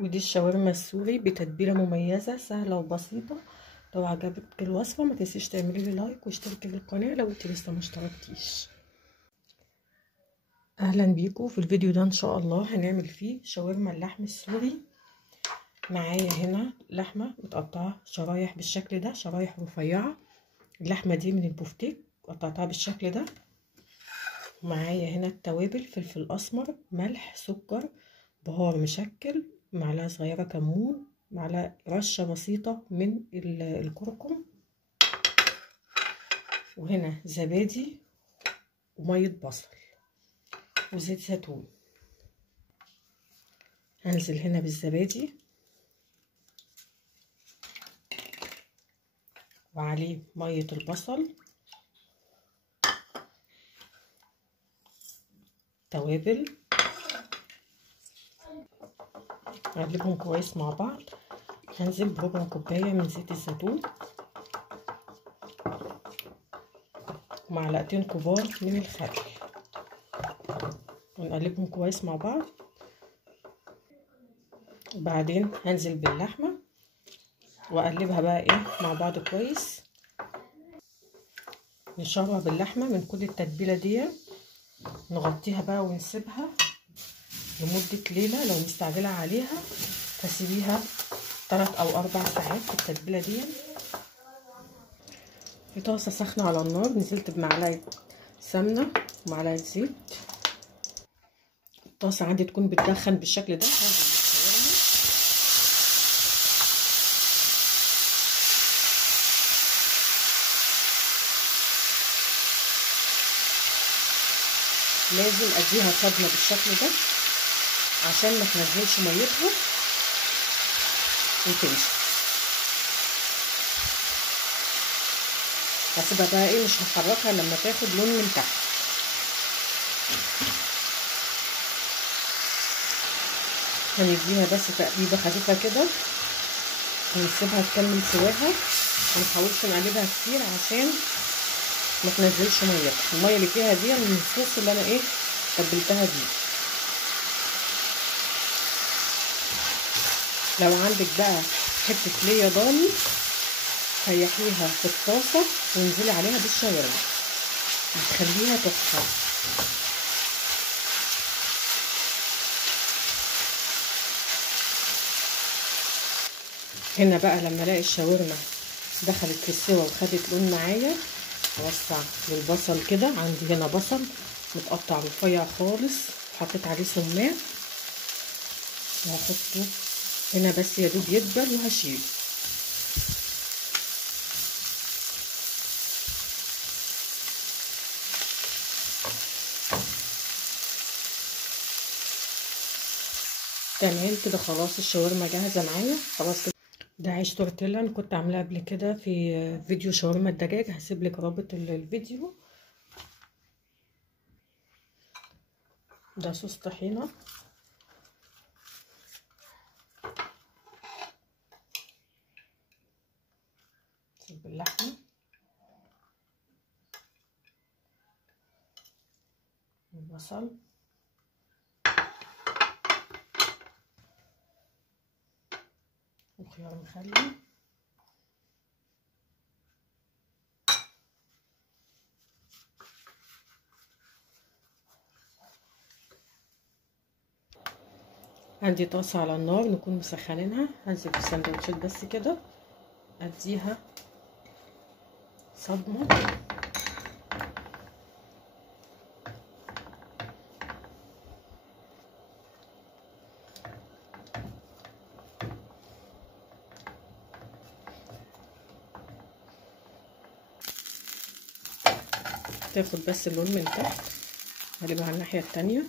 ودي الشاورما السوري بتتبيله مميزه سهله وبسيطه. لو عجبتك الوصفه ما تنسيش تعملي لي لايك واشتركي في القناه لو انت لسه ما اشتركتيش. اهلا بيكم في الفيديو ده. ان شاء الله هنعمل فيه شاورما اللحم السوري. معايا هنا لحمه متقطعه شرايح بالشكل ده، شرايح رفيعه. اللحمه دي من البفتيك قطعتها بالشكل ده. معايا هنا التوابل: فلفل اسمر، ملح، سكر، بهار مشكل، معلقه صغيره كمون، معلقه رشه بسيطه من الكركم، وهنا زبادي وميه بصل وزيت زيتون. هنزل هنا بالزبادي وعليه ميه البصل، توابل، اقلبهم كويس مع بعض. هنزل بربع كوبايه من زيت الزيتون ومعلقتين كبار من الخل، ونقلبهم كويس مع بعض. وبعدين هنزل باللحمه واقلبها بقى مع بعض كويس. نشرب اللحمه من كل التتبيله دي، نغطيها بقى ونسيبها لمده ليله. لو مستعجله عليها فسيبيها 3 أو 4 ساعات في التتبيله دي. في طاسه سخنه على النار نزلت بمعلقه سمنه ومعلقه زيت. الطاسه عندي تكون بتدخن بالشكل ده. لازم اديها صدمه بالشكل ده عشان ما تنزلش ميتها وتنشف. هسيبها بقى مش هحركها لما تاخد لون من تحت. هنديها بس تقليبه خفيفه كده ونسيبها تكمل سواها. منحاولش نقلبها كتير عشان ما تنزلش ميتها. الميه اللي فيها دي من الصوص اللي انا تبلتها دي. لو عندك بقى حته ليا ضاني ريحيها في الطاسه وانزلي عليها بالشاورما بتخليها تحفه. هنا بقى لما الاقي الشاورما دخلت في السوا وخدت لون معايا اوسع للبصل كده. عندي هنا بصل متقطع رفيع خالص وحطيت عليه سماق وهحطه هنا بس يا دوب يدبل وهشيله. تمام كده خلاص الشاورما جاهزه معايا خلاص كده. ده عيش تورتيلا انا كنت عاملاه قبل كده في فيديو شاورما الدجاج، هسيب لك رابط الفيديو. ده صوص طحينه، باللحمه والبصل وخيار مخلي عندي طاسه على النار نكون مسخنينها. هنزل بالسندوتشات بس كده اديها صدمه. تاخد بس اللون من تحت. هقلبها على الناحيه التانية.